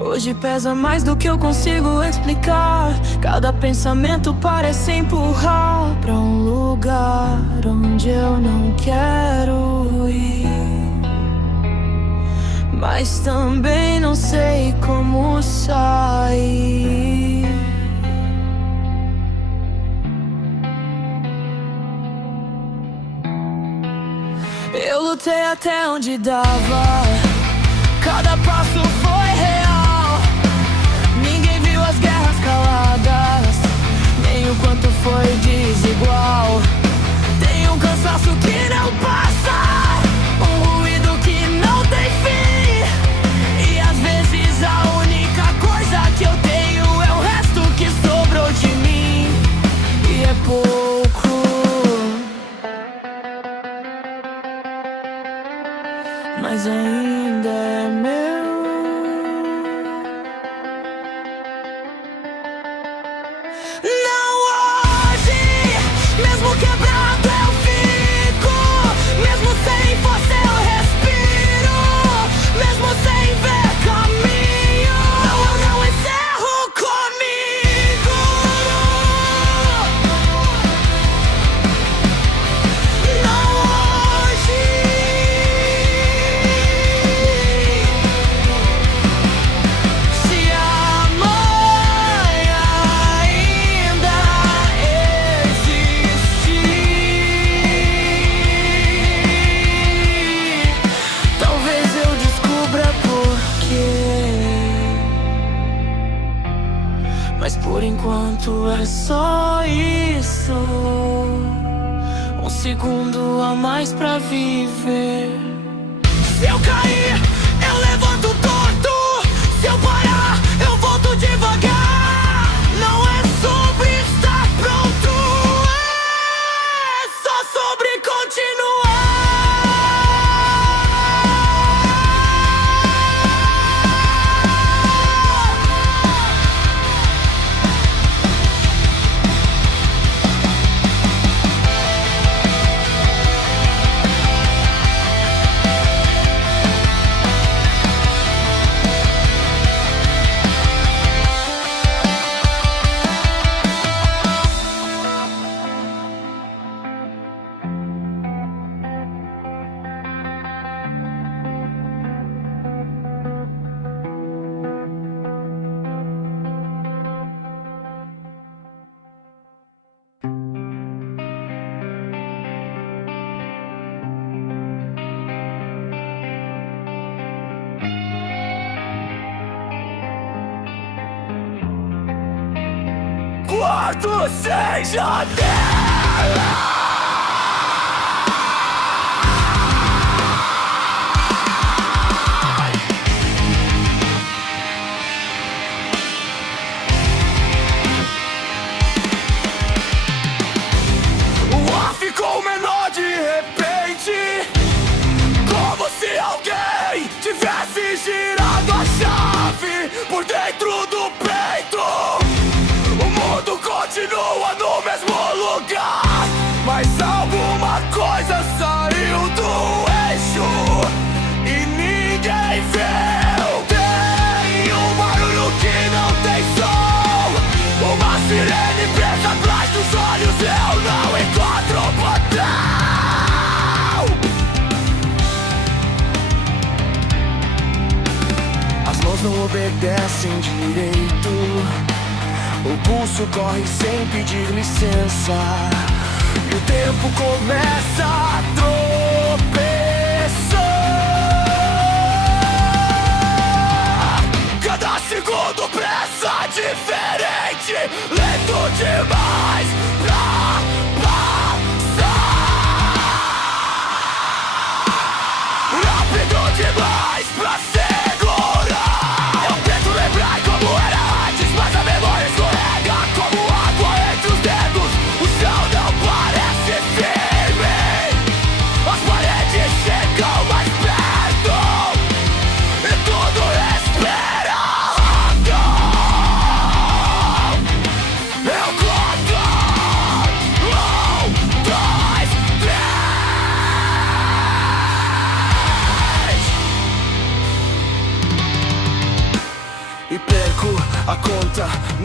Hoje pesa mais do que eu consigo explicar. Cada pensamento parece empurrar pra um lugar onde eu não quero ir, mas também não sei como sair. Eu lutei até onde dava, cada passo foi real. Ninguém viu as guerras caladas, nem o quanto foi desigual. Tem um cansaço que não passa, um ruído que não tem fim. E às vezes a única coisa que eu tenho é o resto que sobrou de mim. E é pouco, mas ainda é meu. Não hoje, mesmo quebrado eu fico, mesmo sem você eu respiro, mesmo sem ver caminho, eu não encerro comigo. Não hoje. Se amanhã ainda existir, talvez eu descubra por quê. Mas por enquanto é só isso, um segundo a mais pra viver. Se eu cair, eu levanto torto. Se eu parar, eu volto devagar. Não é sobre estar pronto, é só sobre continuar. Quarto sem janela. O ar ficou menor de repente, como se alguém tivesse girado a chave por dentro do peito. O mundo continua no mesmo lugar, mas alguma coisa saiu do eixo e ninguém viu. Tem um barulho que não tem som, uma sirene presa atrás dos olhos. Eu não encontro o botão. As mãos não obedecem direito, o pulso corre sem pedir licença, e o tempo começa a tropeçar. Cada segundo pressa diferente, lento demais pra passar, rápido demais pra segurar. Eu tento lembrar como era antes, mas a memória escorrega como água entre os dedos. O chão não parece firme, as paredes chegam mais perto e tudo respira. Eu conto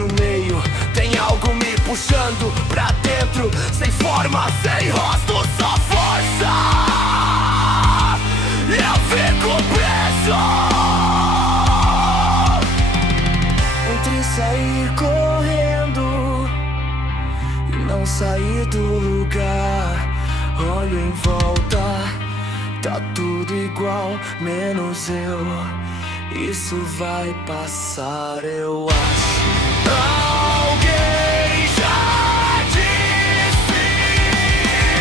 no meio, tem algo me puxando pra dentro. Sem forma, sem rosto, só força. Eu fico preso entre sair correndo e não sair do lugar. Olho em volta, tá tudo igual, menos eu. Isso vai passar, eu acho. Alguém já disse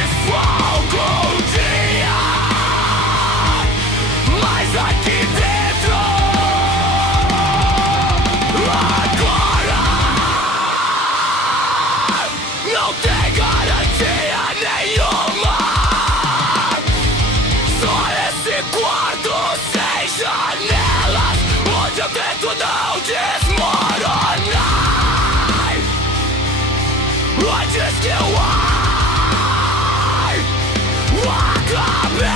isso algum dia, mas aqui dentro agora não tem garantia nenhuma. Só esse quarto sem janelas, onde eu tento não desmoronar. Antes que eu acabe.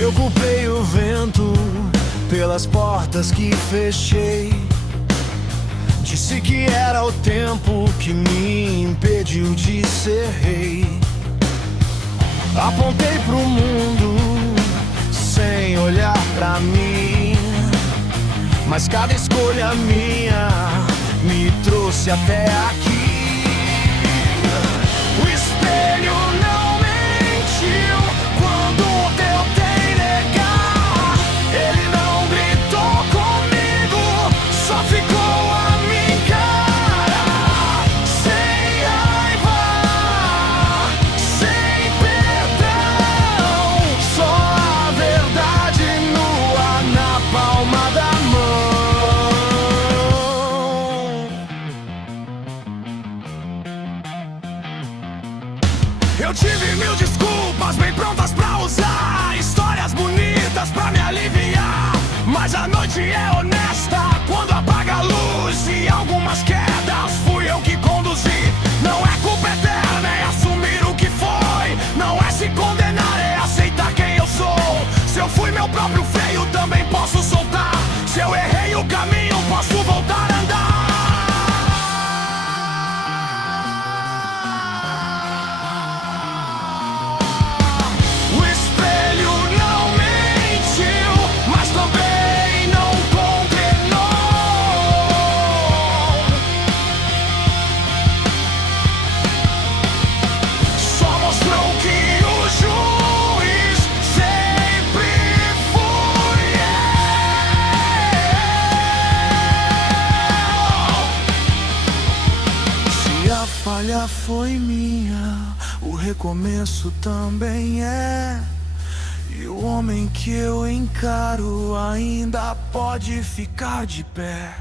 Eu culpei o vento pelas portas que fechei. Disse que era o tempo que me impediu de ser rei. Apontei pro mundo sem olhar pra mim, mas cada escolha minha me trouxe até aqui. O espelho não mentiu quando eu tentei negar. Ele não gritou comigo, só ficou a me encarar. Sem raiva, sem perdão, só a verdade nua na palma da mão. Eu tive mil desculpas bem prontas pra usar, histórias bonitas pra me aliviar. Mas a noite é honesta quando apaga a luz, e algumas quedas fui eu que conduzi. Não é culpa eterna, é assumir o que foi. Não é se condenar, é aceitar quem eu sou. Se eu fui meu próprio freio, também posso soltar. Se eu errei o caminho, posso voltar a andar. O espelho não mentiu, mas também não condenou. Só mostrou que o juiz sempre fui eu. Se a falha foi minha, o recomeço também é. E o homem que eu encaro ainda pode ficar de pé.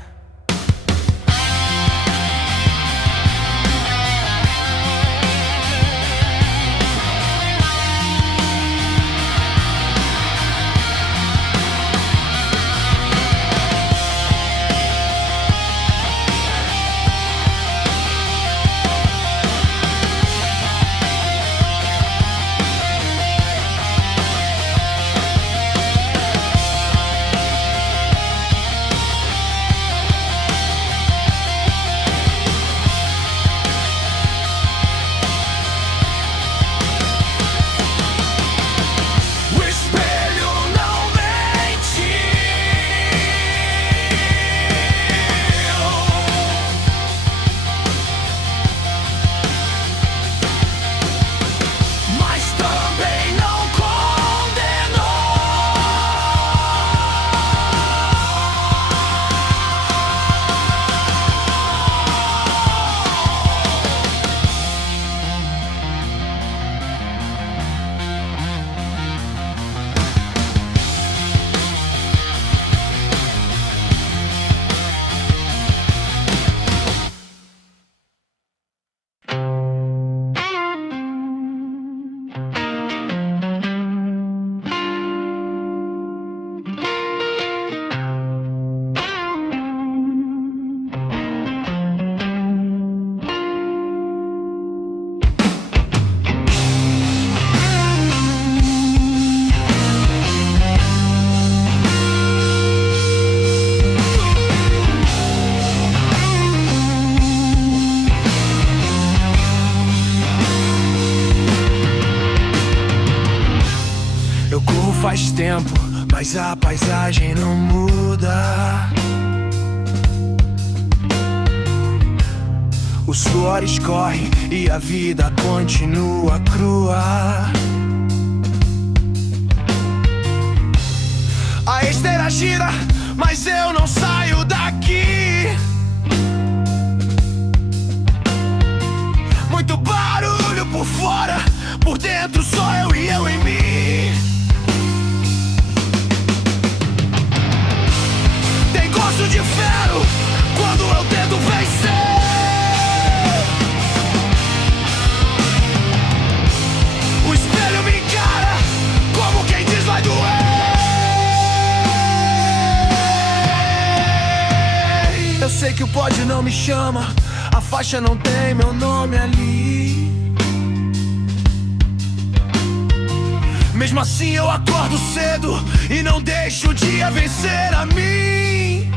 mas a paisagem não muda. Os suores correm e a vida continua crua. A esteira gira, mas eu não saio daqui. Muito barulho por fora, por dentro só eu e eu em mim. Tem gosto de ferro quando eu tento vencer. O espelho me encara como quem diz vai doer. Eu sei que o pódio não me chama, a faixa não tem meu nome ali. Mesmo assim eu acordo cedo e não deixo o dia vencer a mim.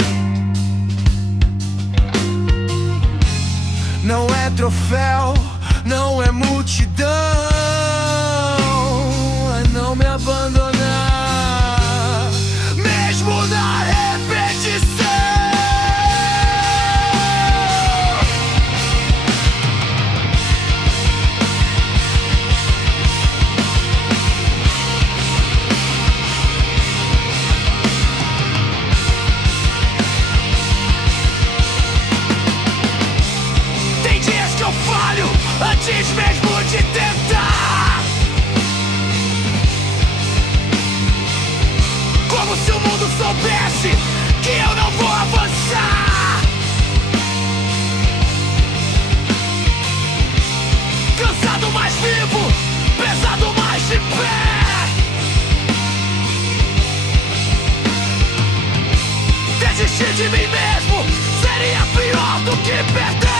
Não é troféu, não é multidão, é não me abandonar, mesmo na repetição. Antes mesmo de tentar, como se o mundo soubesse que eu não vou avançar. Cansado, mas vivo, pesado, mas de pé. Desistir de mim mesmo seria pior do que perder.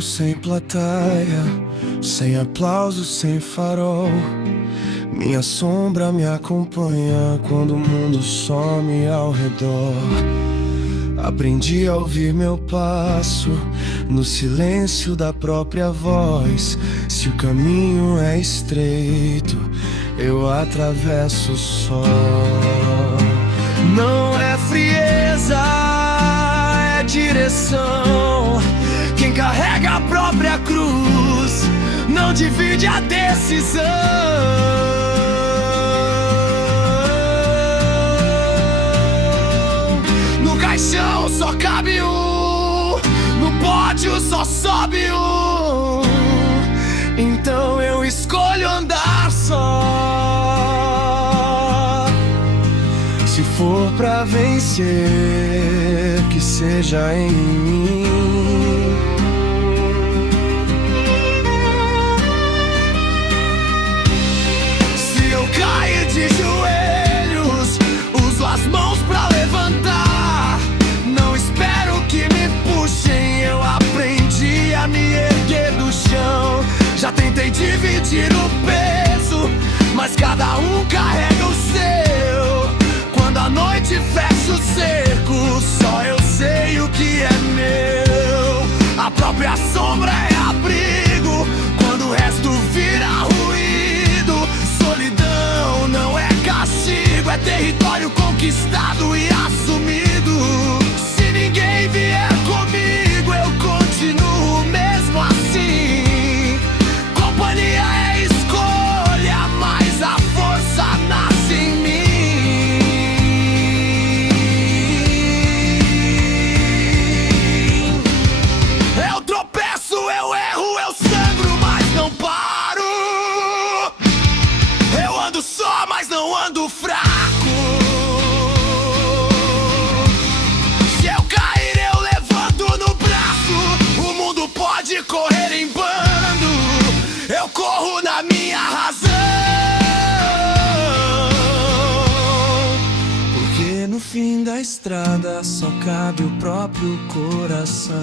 Sem plateia, sem aplauso, sem farol. Minha sombra me acompanha quando o mundo some ao redor. Aprendi a ouvir meu passo no silêncio da própria voz. Se o caminho é estreito, eu atravesso só. Não é frieza, é direção. Quem carrega a própria cruz não divide a decisão. No caixão só cabe um, no pódio só sobe um. Então eu escolho andar só. Se for pra vencer, que seja em mim. Caio de joelhos, uso as mãos pra levantar. Não espero que me puxem, eu aprendi a me erguer do chão. Já tentei dividir o peso, mas cada um carrega o seu. Quando a noite estrada só cabe o próprio coração.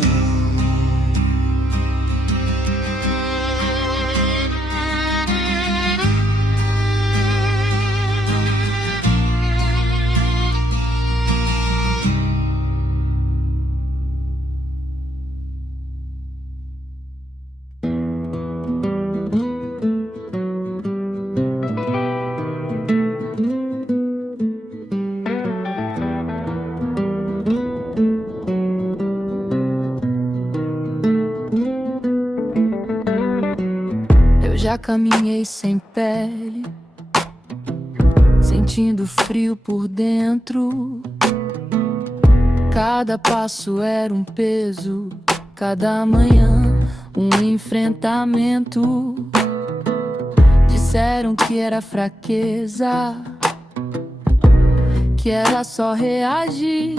Já caminhei sem pele, sentindo frio por dentro. Cada passo era um peso, cada manhã um enfrentamento. Disseram que era fraqueza, que era só reagir,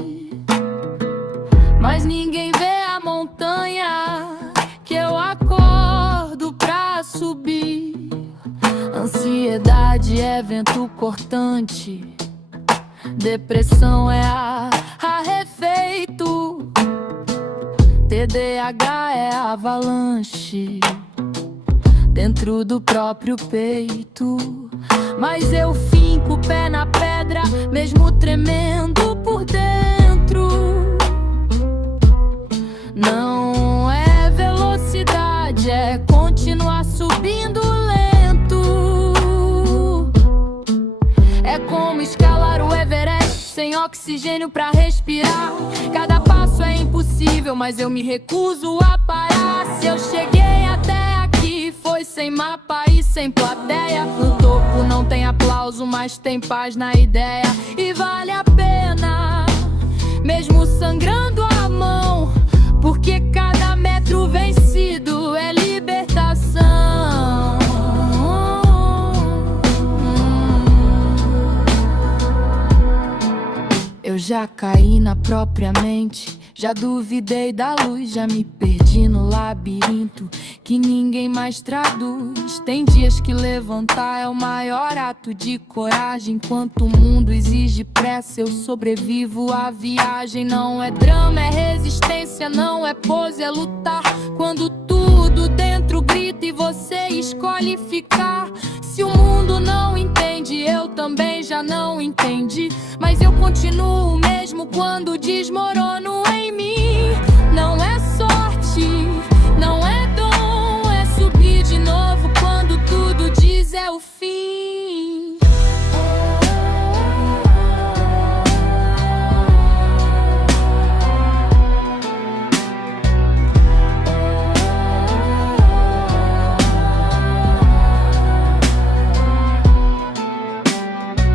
mas ninguém vê a montanha que eu acordo pra subir. Ansiedade é vento cortante, depressão é arrefeito, TDAH é avalanche dentro do próprio peito. Mas eu finco o pé na pedra, mesmo tremendo por dentro. Não é velocidade, é continuar subindo lento. É como escalar o Everest sem oxigênio pra respirar. Cada passo é impossível, mas eu me recuso a parar. Se eu cheguei até aqui, foi sem mapa e sem plateia. No topo não tem aplauso, mas tem paz na ideia. E vale a pena, mesmo sangrando a mão, porque cada metro vencido é libertação. Eu já caí na própria mente, já duvidei da luz, já me perdi no labirinto que ninguém mais traduz. Tem dias que levantar é o maior ato de coragem. Enquanto o mundo exige pressa, eu sobrevivo à viagem. Não é drama, é resistência, não é pose, é lutar. Quando tudo dentro grita e você escolhe ficar. Se o mundo não entende, eu também já não entendi, mas eu continuo mesmo quando desmorono em mim. Não é sorte, não é dom, é subir de novo quando tudo diz é o fim.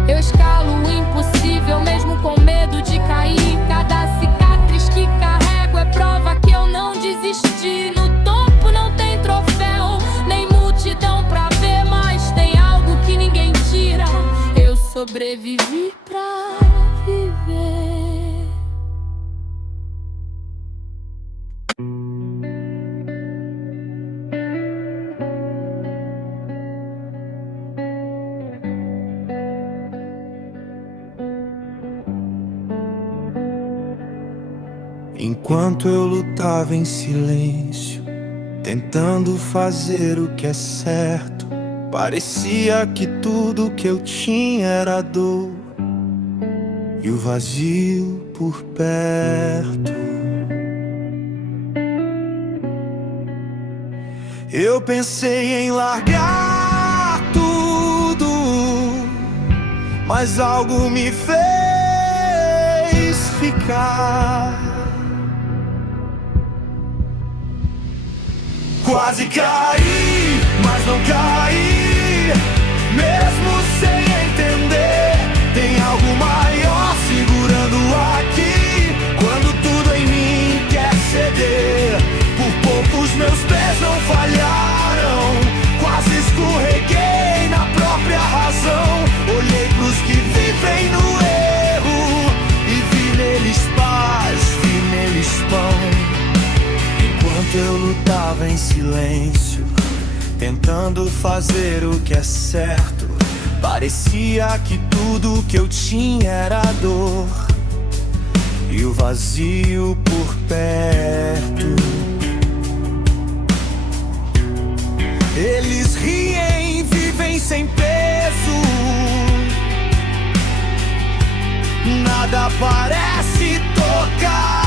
Eu escalo o impossível mesmo com medo de cair. Cada cicatriz que carrego é prova que eu não desisti. No topo não tem troféu, nem multidão pra ver, mas tem algo que ninguém tira. Eu sobrevivi pra viver. Enquanto eu lutava em silêncio, tentando fazer o que é certo, parecia que tudo que eu tinha era dor e o vazio por perto. Eu pensei em largar tudo, mas algo me fez ficar. Quase caí, mas não caí, mesmo sem entender. Tem algo maior segurando aqui, quando tudo em mim quer ceder. Por poucos meus pés não falharam, quase escorreguei na própria razão. Olhei pros que vivem no erro e vi neles paz, vi neles pão. Enquanto eu lutava em silêncio, tentando fazer o que é certo, parecia que tudo que eu tinha era dor vazio por perto. Eles riem, vivem sem peso. Nada parece tocar.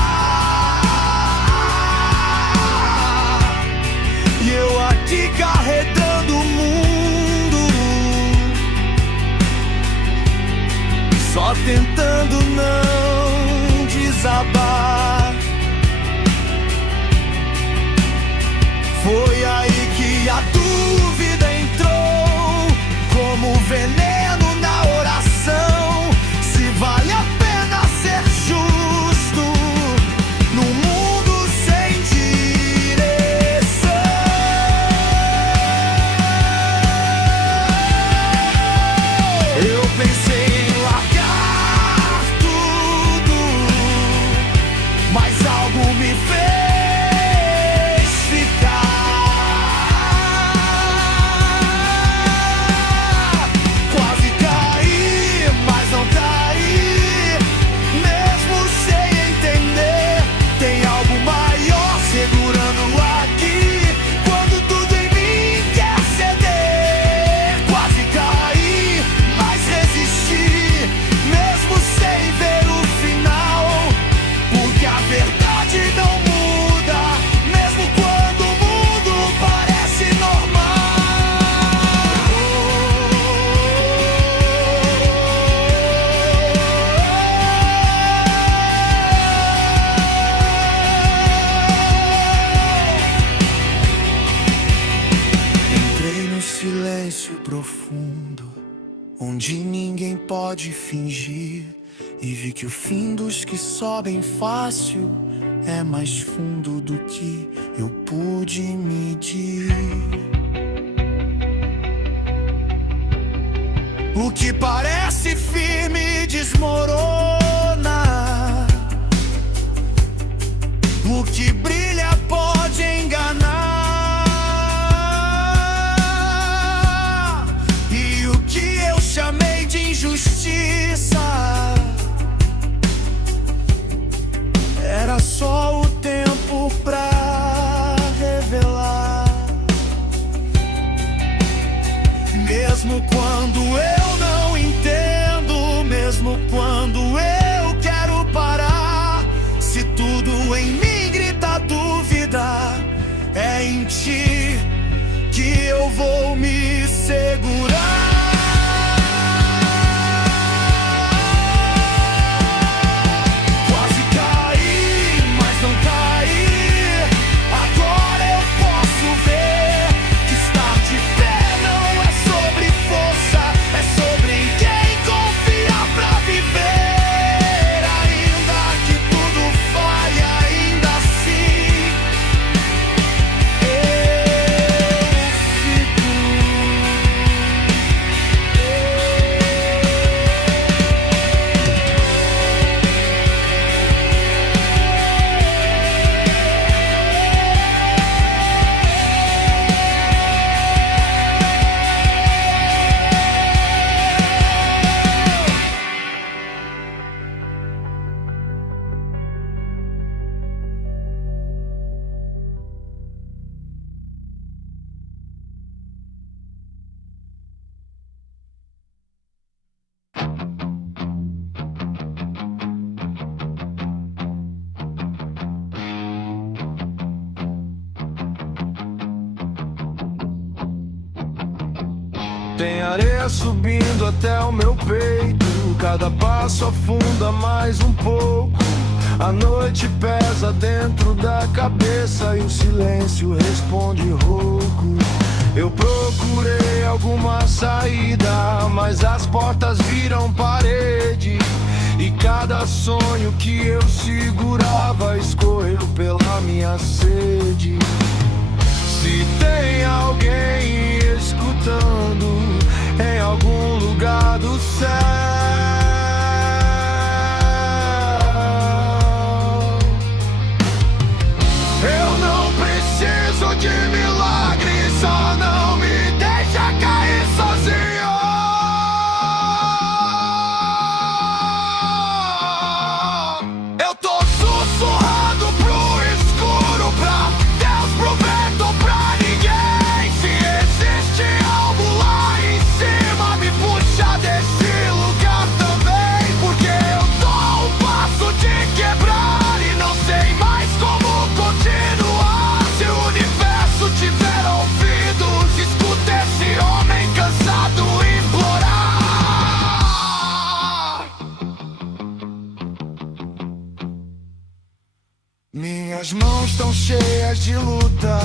E eu aqui carregando o mundo, só tentando não desabar. Foi aí que a dúvida entrou como veneno na oração. Se vale a pena ser justo num mundo sem direção. Eu pensei em largar tudo, mas algo me fez ficar. Quase caí, mas não caí, mesmo sem entender. Tem algo maior segurando aqui, quando tudo em mim quer ceder. Quase caí, mas resisti, mesmo sem ver o final. Porque a verdade não muda, mesmo quando o mundo parece normal. Entrei no silêncio profundo, onde ninguém pode fingir, e vi que o fim dos que sobem fácil é mais fundo do que eu pude medir. O que parece firme desmorona, o que brilha pode enganar, e o que eu chamei de injustiça era só o tempo pra revelar. Mesmo quando eu não entendo, mesmo quando eu quero parar, se tudo em mim grita dúvida, é em ti que eu vou me segurar. Quase caí, mas não caí. Agora eu posso ver que estar de pé não é sobre força, é sobre em quem confiar pra viver. Ainda que tudo falhe, ainda assim eu fico. Tem areia subindo até o meu peito, cada passo afunda mais um pouco. A noite pesa dentro da cabeça e o silêncio responde rouco. Eu procurei alguma saída, mas as portas viram parede, e cada sonho que eu segurava escorreu pela minha sede. Se tem alguém escutando em algum lugar do céu, eu não preciso de milagre, só não me deixa cair sozinho. Eu tô Minhas mãos estão cheias de luta,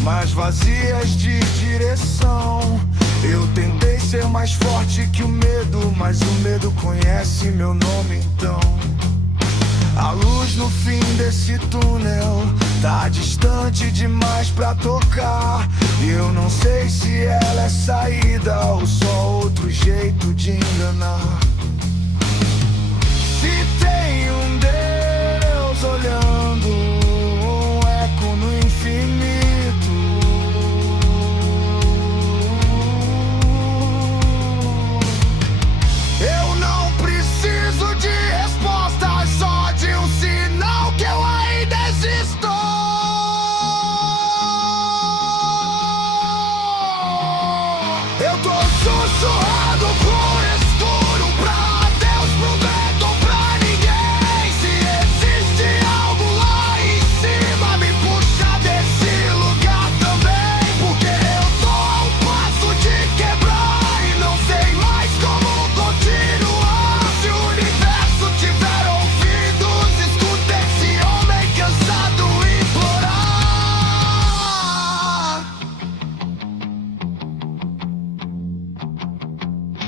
mas vazias de direção. Eu tentei ser mais forte que o medo, mas o medo conhece meu nome então. A luz no fim desse túnel tá distante demais pra tocar, e eu não sei se ela é saída ou só outro jeito de enganar. Se tem um Deus olhando, um eco no infinito, eu não preciso de respostas, só de um sinal que eu ainda existo. Eu tô sussurrado pro escuro, pra Deus, pro vento, pra ninguém. Se existe algo lá em cima, me puxa desse lugar também, porque eu tô a um passo de quebrar e não sei mais como continuar. Se o universo tiver ouvidos, escuta esse homem cansado implorar.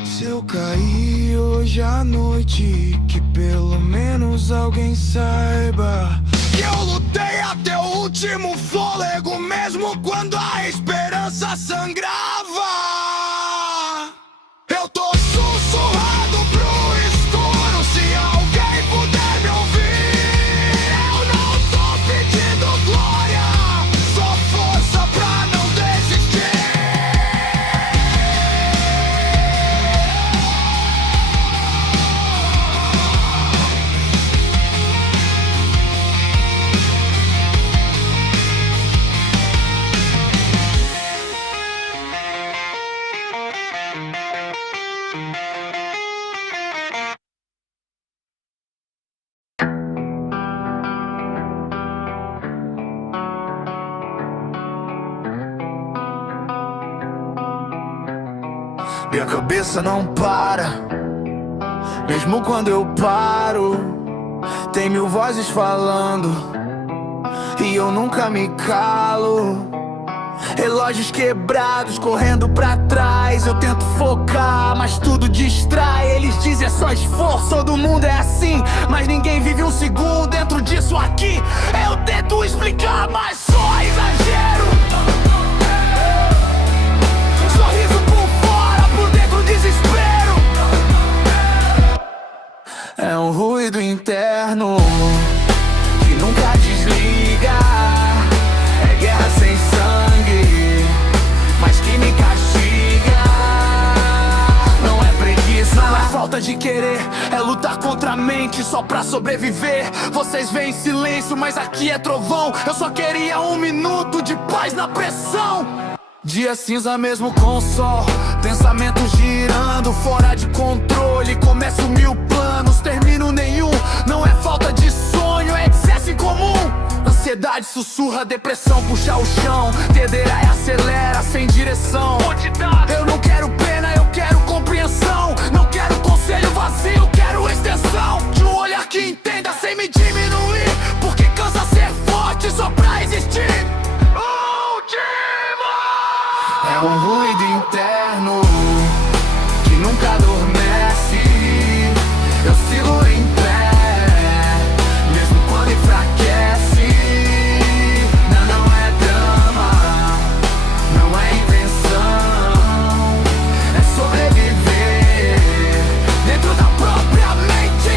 Se eu cair hoje à noite, que pelo menos alguém saiba que eu lutei até o último fôlego, mesmo quando a esperança sangrava. Eu tô sussurrado pro escuro, se alguém puder me ouvir. Eu não tô pedindo glória, só força pra não desistir. Minha cabeça não para, mesmo quando eu paro. Tem mil vozes falando e eu nunca me calo. Relógios quebrados, correndo pra trás. Eu tento focar, mas tudo distrai. Eles dizem é só esforço, todo mundo é assim, mas ninguém vive um segundo dentro disso aqui. Eu tento explicar, mas só exagero. Sorriso por fora, por dentro desespero. É um ruído interno que nunca desliga. É guerra sem sangue, mas que me castiga. Não é preguiça, não é falta de querer, é lutar contra a mente só pra sobreviver. Vocês veem silêncio, mas aqui é trovão. Eu só queria um minuto de paz na pressão. Dia cinza mesmo com o sol, pensamentos girando fora de controle. Começo mil planos, termino nenhum. Não é falta de sonho, é excesso incomum. Ansiedade sussurra, depressão puxa o chão. TDAH acelera sem direção. Eu não quero pena, eu quero compreensão. Não quero conselho vazio, quero extensão de um olhar que entenda sem me diminuir, porque cansa ser forte só pra existir. É um ruído interno que nunca adormece. Eu sigo em pé, mesmo quando enfraquece. Não é drama, não é invenção, é sobreviver dentro da própria mente.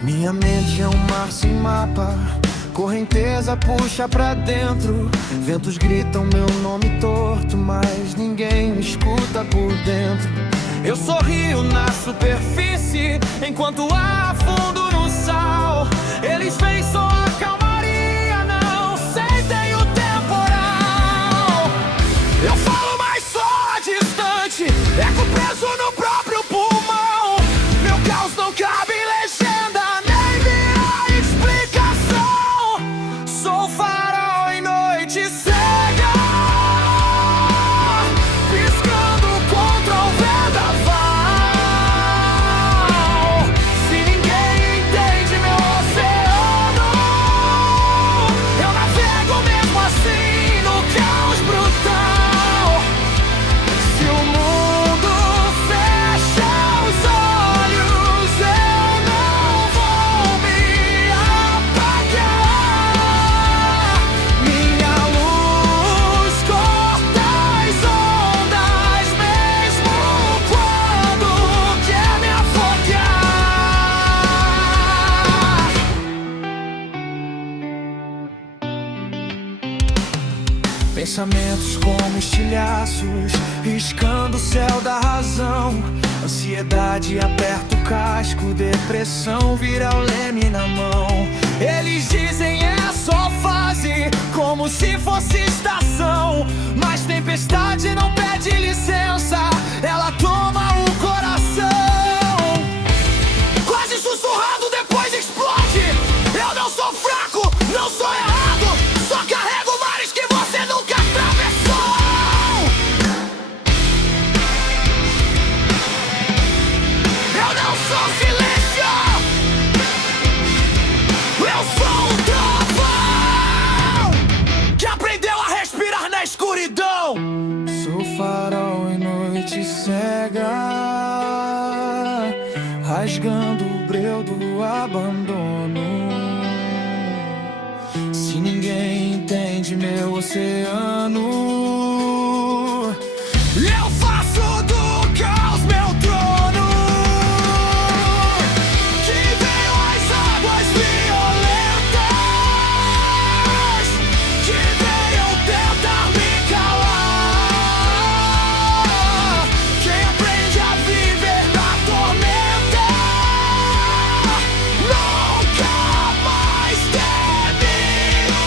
Minha mente é um mar sem mapa, correnteza puxa pra dentro. Ventos gritam meu nome torto, mas ninguém me escuta por dentro. Eu sorrio na superfície, enquanto afundo no sal. Eles veem só a calmaria, não sentem o temporal. Eu falo, mas só distante, eco preso no próprio pulmão. Meu caos não cabe em legenda, nem vira explicação. Sou farol em noite cega, piscando contra o vendaval. Se ninguém entende meu oceano, eu navego mesmo assim no caos brutal. Se o mundo fecha os olhos, eu não vou me apagar. Minha luz corta as ondas, mesmo quando quer me afogar. Pensamentos como estilhaços, riscando o céu da razão. Ansiedade aperta o casco, depressão vira o leme na mão. Eles dizem é só fase, como se fosse estação. Mas tempestade não pede licença, ela toma o coração. Quase sussurrando, depois explode. Eu não sou fraco, não sou errado, só carrego mares que você nunca atravessou. Eu não sou silêncio, eu sou um trovão que aprendeu a respirar na escuridão. Sou farol em noite cega, rasgando o breu do abandono. Se ninguém entende meu oceano, eu faço do caos meu trono. Que venham as águas violentas, que venham tentar me calar. Quem aprende a viver na tormenta nunca mais teme o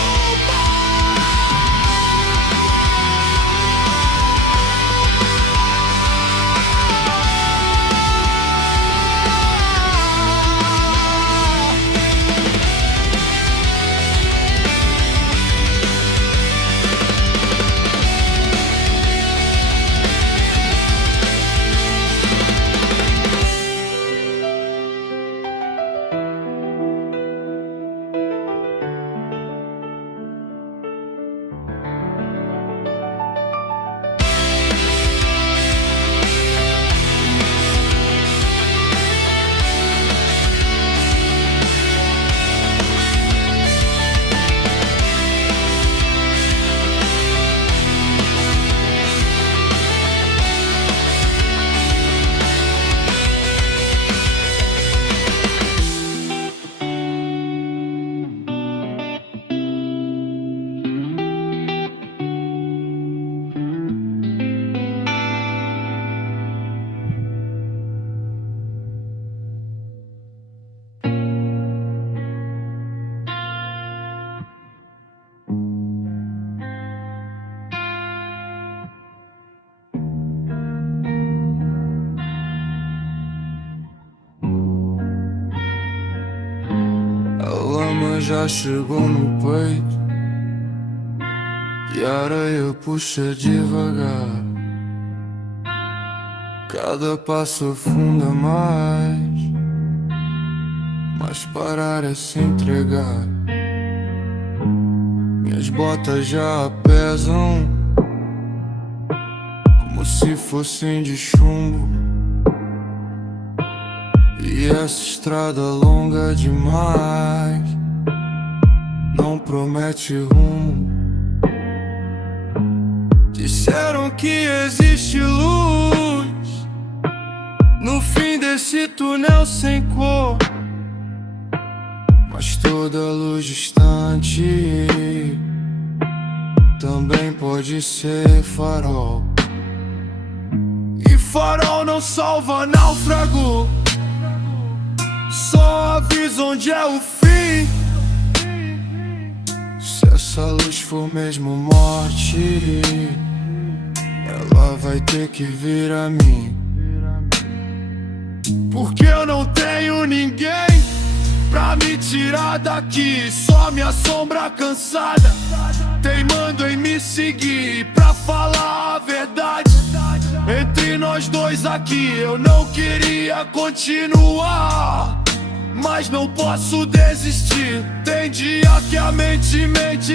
A lama já chegou no peito e a areia puxa devagar. Cada passo afunda mais, mas parar é se entregar. Minhas botas já pesam como se fossem de chumbo. E essa estrada longa demais não promete rumo. Disseram que existe luz no fim desse túnel sem cor. Mas toda luz distante também pode ser farol. E farol não salva náufrago, só avisa onde é o fim. Se essa luz for mesmo morte, ela vai ter que vir a mim. Porque eu não tenho ninguém pra me tirar daqui, só minha sombra cansada teimando em me seguir. Pra falar a verdade, entre nós dois aqui eu não queria continuar, mas não posso desistir. Tem dia que a mente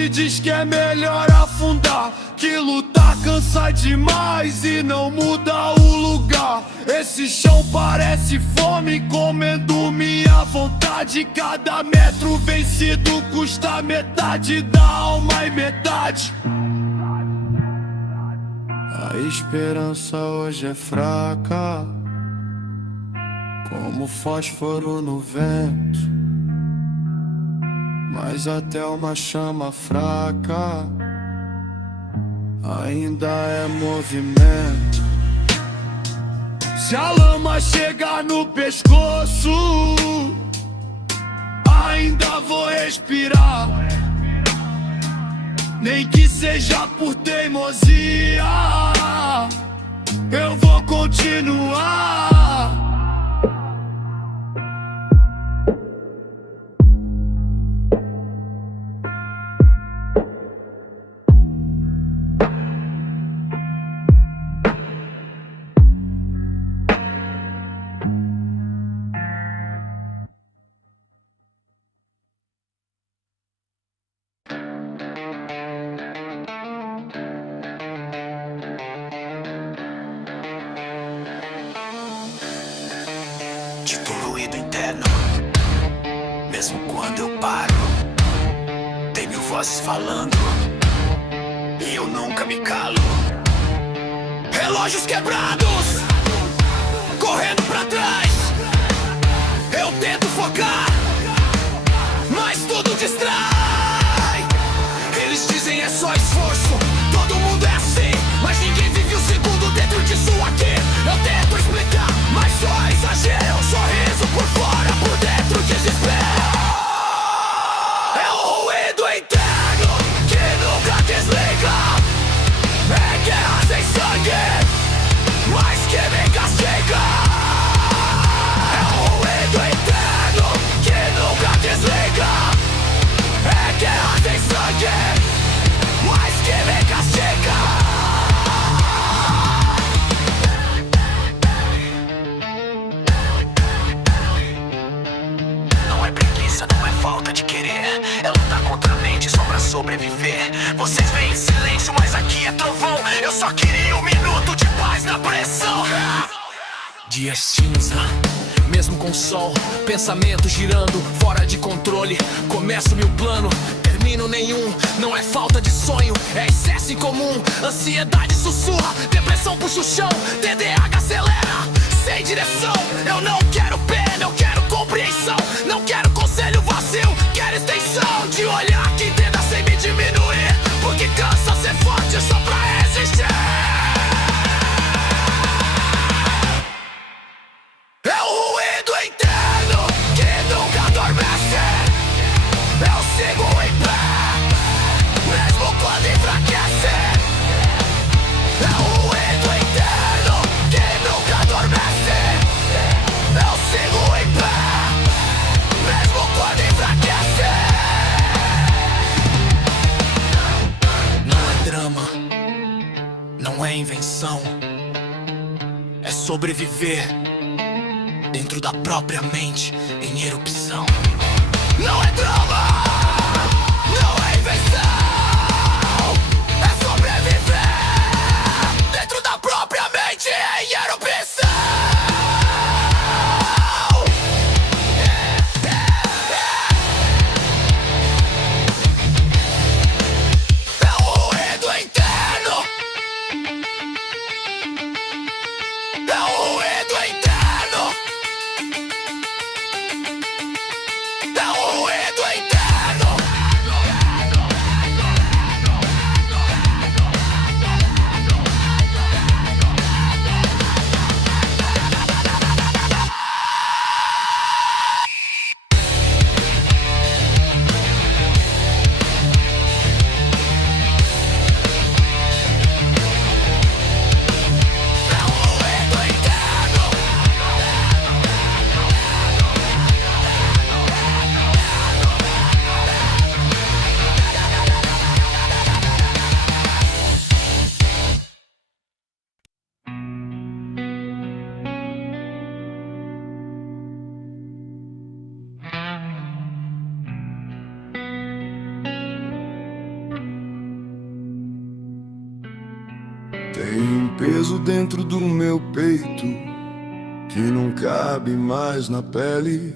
diz que é melhor afundar, que lutar cansa demais e não muda o lugar. Esse chão parece fome comendo minha vontade. Cada metro vencido custa metade da alma e metade. A esperança hoje é fraca, como fósforo no vento, mas até uma chama fraca ainda é movimento. Se a lama chegar no pescoço, ainda vou respirar, nem que seja por teimosia, eu vou continuar. Tipo ruído interno, mesmo quando eu paro, tem mil vozes falando e eu nunca me calo. Relógios quebrados, correndo pra trás, eu tento focar, mas tudo distrai. Eles dizem é só esforço, todo mundo é assim, mas ninguém vive um segundo dentro disso aqui. Eu tento explicar, mas só exagero. Um sorriso por fora, por dentro desespero. É o ruído interno que nunca desliga. É guerra sem sangue, mas que me castiga. É o ruído interno que nunca desliga. É guerra sem sangue, mas que me castiga. Não é falta de querer, é lutar contra a mente só pra sobreviver. Vocês veem em silêncio, mas aqui é trovão. Eu só queria um minuto de paz na pressão. Dia cinza, mesmo com sol, pensamento girando, fora de controle. Começo meu plano, termino nenhum. Não é falta de sonho, é excesso incomum. Ansiedade sussurra, depressão puxa o chão, TDAH acelera, sem direção. Eu não quero pena, eu quero compreensão. Não quero conselho vazio, quero extensão de olhar que entenda sem me diminuir, porque cansa ser forte só pra resistir. É o ruído interno que nunca adormece. Eu sigo em pé, mesmo quando enfraquece. É o ruído interno que nunca adormece. Eu sigo em pé, mesmo quando enfraquece. Não é drama, não é invenção, é sobreviver dentro da própria mente em erupção. Não é drama, não é invenção, é sobreviver dentro da própria mente em erupção. É o ruído interno, é o ruído interno, é o ruído peso dentro do meu peito que não cabe mais na pele.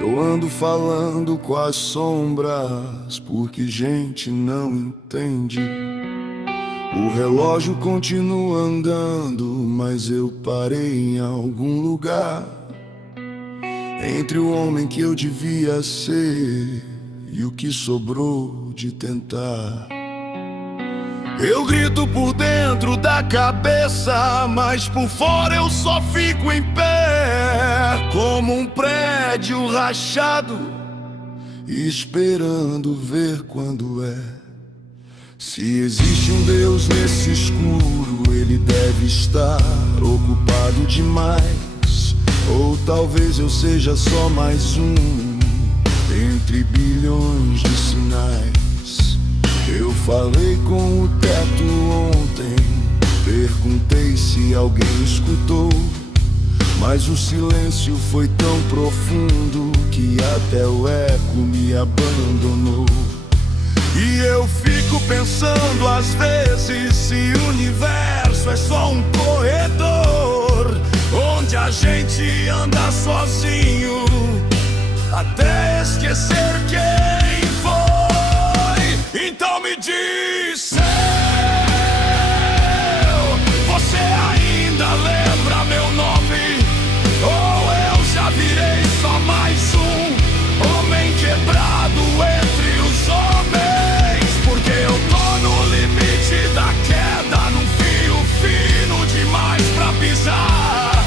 Eu ando falando com as sombras porque gente não entende. O relógio continua andando, mas eu parei em algum lugar, entre o homem que eu devia ser e o que sobrou de tentar. Eu grito por dentro da cabeça, mas por fora eu só fico em pé, como um prédio rachado, esperando ver quando é. Se existe um Deus nesse escuro, ele deve estar ocupado demais. Ou talvez eu seja só mais um entre bilhões de sinais. Eu falei com o teto ontem, perguntei se alguém escutou, mas o silêncio foi tão profundo que até o eco me abandonou. E eu fico pensando às vezes se o universo é só um corredor onde a gente anda sozinho até esquecer quem foi. Então me diz, céu, você ainda lembra meu nome? Ou eu já virei só mais um homem quebrado entre os homens? Porque eu tô no limite da queda, num fio fino demais pra pisar.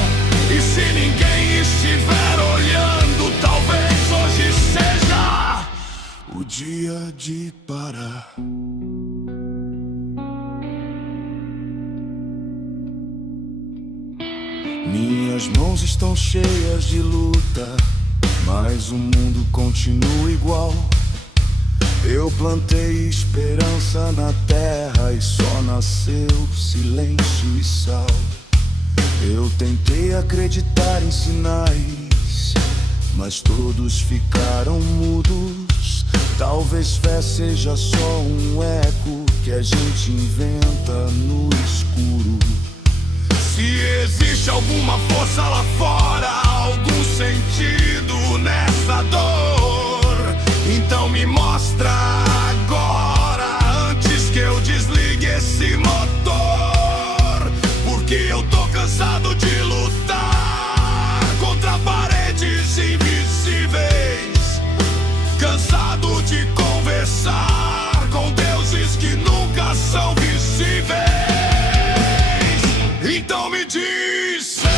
E se ninguém estiver olhando, talvez hoje seja o dia de parar. Minhas mãos estão cheias de luta, mas o mundo continua igual. Eu plantei esperança na terra e só nasceu silêncio e sal. Eu tentei acreditar em sinais, mas todos ficaram mudos. Talvez fé seja só um eco que a gente inventa no escuro. Se existe alguma força lá fora, algum sentido nessa dor, então me mostra agora, antes que eu desligue esse motor. Porque eu tô cansado de lutar contra paredes invisíveis, cansado de conversar com deuses que nunca são visíveis. Então me diz, céu,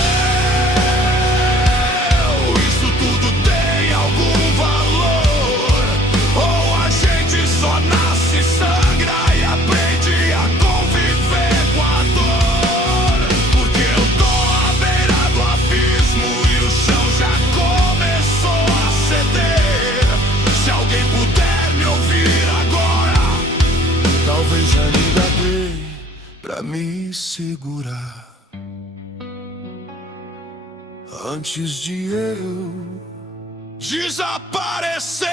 isso tudo tem algum valor? Ou a gente só nasce, sangra e aprende a conviver com a dor? Porque eu tô à beira do abismo e o chão já começou a ceder. Se alguém puder me ouvir agora, talvez ainda dê pra me segurar antes de eu desaparecer.